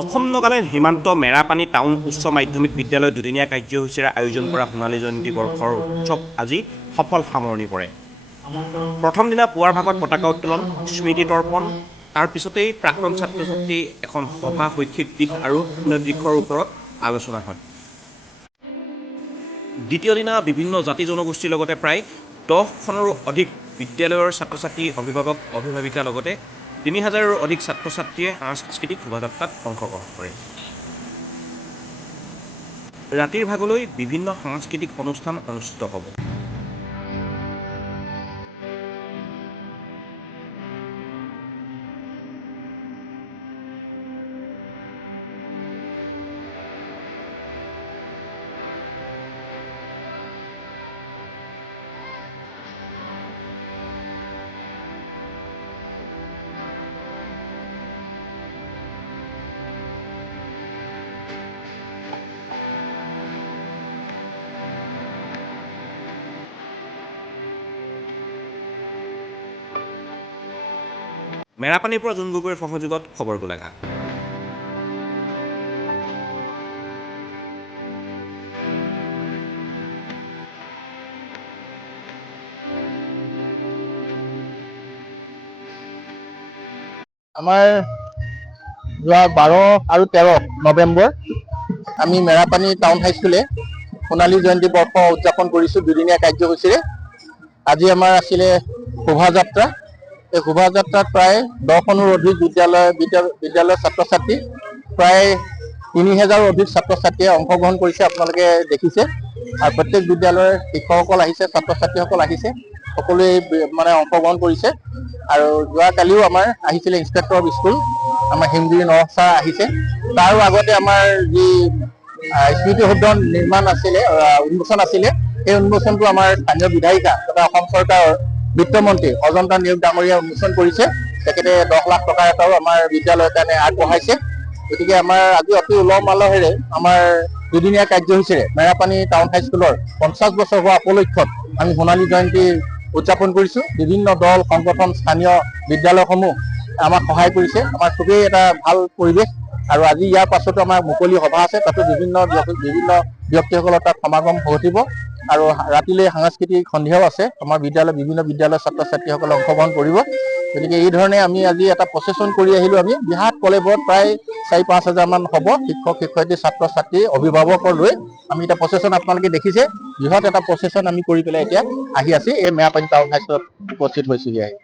অসম নগালেণ্ড সীমান্ত মেৰাপানী টাউন উচ্চ মাধ্যমিক বিদ্যালয় দুদিনীয়া কাৰ্যসূচীৰে আয়োজন কৰা সোণালী জয়ন্তী বৰ্ষৰ উৎসৱ আজি সফল সামৰণি পৰে। প্ৰথম দিনা পুৱাৰ ভাগত পতাকা উত্তোলন, স্মৃতি তৰ্পণ, তাৰ পিছতেই প্ৰাক্তন ছাত্ৰ ছাত্ৰী এখন সভা শৈক্ষিক দিশ আৰু দিশৰ ওপৰত আলোচনা হয়। দ্বিতীয় দিনা বিভিন্ন জাতি জনগোষ্ঠীৰ লগতে প্ৰায় 10খনৰো অধিক বিদ্যালয়ৰ ছাত্ৰ ছাত্ৰী, অভিভাৱক, অভিভাৱিকাৰ লগতে 3000ৰো অধিক ছাত্ৰ ছাত্ৰীয়ে সাংস্কৃতিক শোভাযাত্ৰাত অংশগ্ৰহণ কৰে। ৰাতিৰ ভাগলৈ বিভিন্ন সাংস্কৃতিক অনুষ্ঠান অনুষ্ঠিত হ'ব। মেৰাপানীৰ পৰা জোন গগৈৰ সহযোগত খবৰ গোলাঘাট। আমাৰ যোৱা 12 আৰু 13 নৱেম্বৰ আমি মেৰাপানী টাউন হাইস্কুলে সোণালী জয়ন্তী বৰ্ষ উদযাপন কৰিছোঁ দুদিনীয়া কাৰ্যসূচীৰে। আজি আমাৰ আছিলে শোভাযাত্ৰা। এই শোভাযাত্ৰাত প্ৰায় 10খনৰ অধিক বিদ্যালয়ৰ ছাত্ৰ ছাত্ৰী, প্ৰায় 3000ৰো অধিক ছাত্ৰ ছাত্ৰীয়ে অংশগ্ৰহণ কৰিছে, আপোনালোকে দেখিছে। আৰু প্ৰত্যেক বিদ্যালয়ৰ শিক্ষকসকল আহিছে, ছাত্ৰ ছাত্ৰীসকল আহিছে, সকলোৱে অংশগ্ৰহণ কৰিছে। আৰু যোৱাকালিও আমাৰ আহিছিলে ইনস্পেক্টৰ অফ স্কুল, আমাৰ হিমগিৰি নৰহ ছাৰ আহিছে। তাৰো আগতে আমাৰ যি স্মৃতি সদন নিৰ্মাণ আছিলে, উন্মোচন আছিলে, সেই উন্মোচনটো আমাৰ স্থানীয় বিধায়িকা তথা অসম চৰকাৰৰ বিত্তমন্ত্ৰী অজন্তা নেওগ ডাঙৰীয়াই উন্মোচন কৰিছে। তেখেতে 10 লাখ টকা এটাও আমাৰ বিদ্যালয়ৰ কাৰণে আগবঢ়াইছে। গতিকে আমাৰ আজি অতি উলহ মালহেৰে আমাৰ দুদিনীয়া কাৰ্যসূচীৰে মেৰাপানী টাউন হাইস্কুলৰ 50 বছৰ হোৱা উপলক্ষত আমি সোণালী জয়ন্তী উদযাপন কৰিছোঁ। বিভিন্ন দল, সংগঠন, স্থানীয় বিদ্যালয়সমূহ আমাক সহায় কৰিছে। আমাৰ খুবেই এটা ভাল পৰিৱেশ। আৰু আজি ইয়াৰ পাছতো আমাৰ মুকলি সভা আছে, তাতো বিভিন্ন ব্যক্তিসকলৰ তাত সমাগম ঘটিব। আৰু ৰাতিলৈ সাংস্কৃতিক সন্ধিয়াও আছে। আমাৰ বিভিন্ন বিদ্যালয়ৰ ছাত্ৰ ছাত্ৰীসকলে অংশগ্ৰহণ কৰিব। গতিকে এই ধৰণে আমি আজি এটা প্ৰচেছন কৰি আহিলোঁ। আমি বৃহৎ কলেবৰত প্ৰায় 4-5 হাজাৰ মান হ'ব, শিক্ষক শিক্ষয়িত্ৰী, ছাত্ৰ ছাত্ৰী, অভিভাৱকৰ লৈ আমি এটা প্ৰচেছন, আপোনালোকে দেখিছে, বৃহৎ এটা প্ৰচেছন আমি কৰি পেলাই এতিয়া আহি আছোঁ। এই মেৰাপানী টাউন হাইস্কুলত উপস্থিত হৈছোহি আহি।